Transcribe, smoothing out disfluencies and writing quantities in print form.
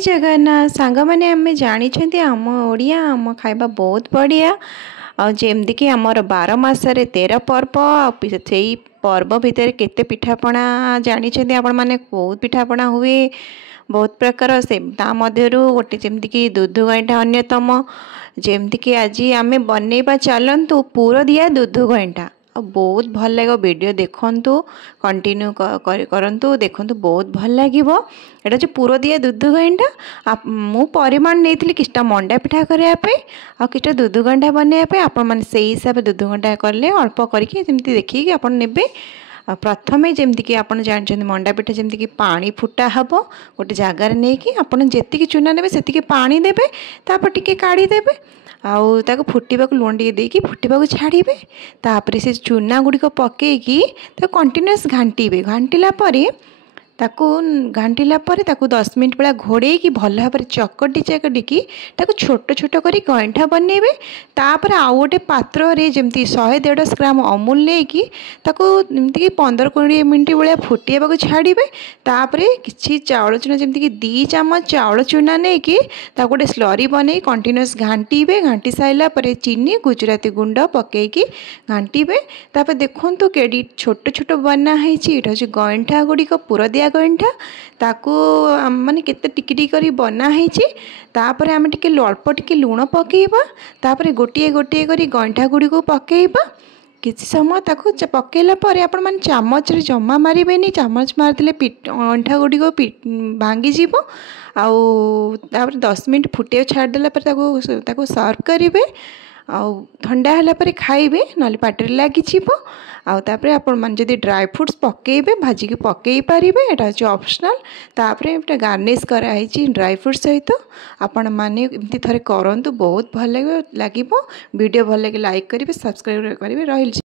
जगन्नाथ सांग मैंने आम जानी आम ओडिया आम खाଇବା बहुत बढ़िया आमती कि आमर 12 मासरे 13 पर्व से पर्व भितर केते पिठापଣା जानी आपण मैंने बहुत पिठापଣା हुए बहुत प्रकार से मध्यरु गोटे जमती कि दूध गईंठा अन्यतम जमती कि आज आम बनइबा चलतु पूरा दिया दूध गईंठा बहुत भल लगे वीडियो देखंतु कंटिन्यू करंतु देखंतु बहुत भल लगे एटा जो पूरा दिया दूध गईंठा मु परिमाण नहीं किछटा मंडा पिठा करने आ किछटा दूध गईंठा बनवाई आपण मैंने से हिसाब से दूध गईंठा कले अल्प करके जमती देखिए आप नेबे प्रथम जमती कि आप जानते मंडा पिठा जमती कि पानी फुटा हम गोटे जगार नहीं कि आपड़ जी चूना ने से पानी देवे तापर टिके काढ़ीदेवे आउ ताको फुटवाक लुण टे देकी फुटवाक छाड़े तापर से चूना गुड़िक पकईकी कंटिन्यूअस घांटे घांटिला ताकू घांटिला 10 मिनट बेला घोड़े की भल भाव चकटी चकटिकी छोट छोट कर गईंठा बनइबे तापर आउ गोटे पात्र रे जमती 100-150 ग्राम अमूल लेकी जमती 15-20 मिनट भाया फुटवाक छाड़े तापर किसी चाउल चूना जमती कि 2 चामच चाउल चूना नहीं कि गोटे स्लरी बन कंटिन्यूअस घांटे घांटी सारा चीनी गुजराती गुंड पकईकी घांटे तापर देखु केडी छोट छोट बनाई ये गईंठा गुड़िक पूरा दिया गईंठा ताकू माने केते टिकी टिकी करी बनाई तापर आम टिके अल्प टिके लुण पकेबा तापर गोटे गोटे करी गईंठा गुड़ी को पकेबा किसी समय ताकू पकेला आपण माने चामच रे जमा मारिबेनी चामच मारदेले अंठा गुड़ी को भांगी जीवो आउ तापर 10 मिनट फुटे छाड़देला ताकू सर्व करेंगे आउ ठंडा है खाइबे ना पाटे लगी आउे आपण मैंने जब ड्राई फ्रूट्स पकेबे भाजिकी पकई पारे यहाँ हूँ ऑप्शनल तापर गार्निश कराई ड्राई फ्रूट सहित आपण मैंने एमती थे करूँ बहुत भल लगे वीडियो भल लगे लाइक करेंगे सब्सक्राइब करेंगे रही।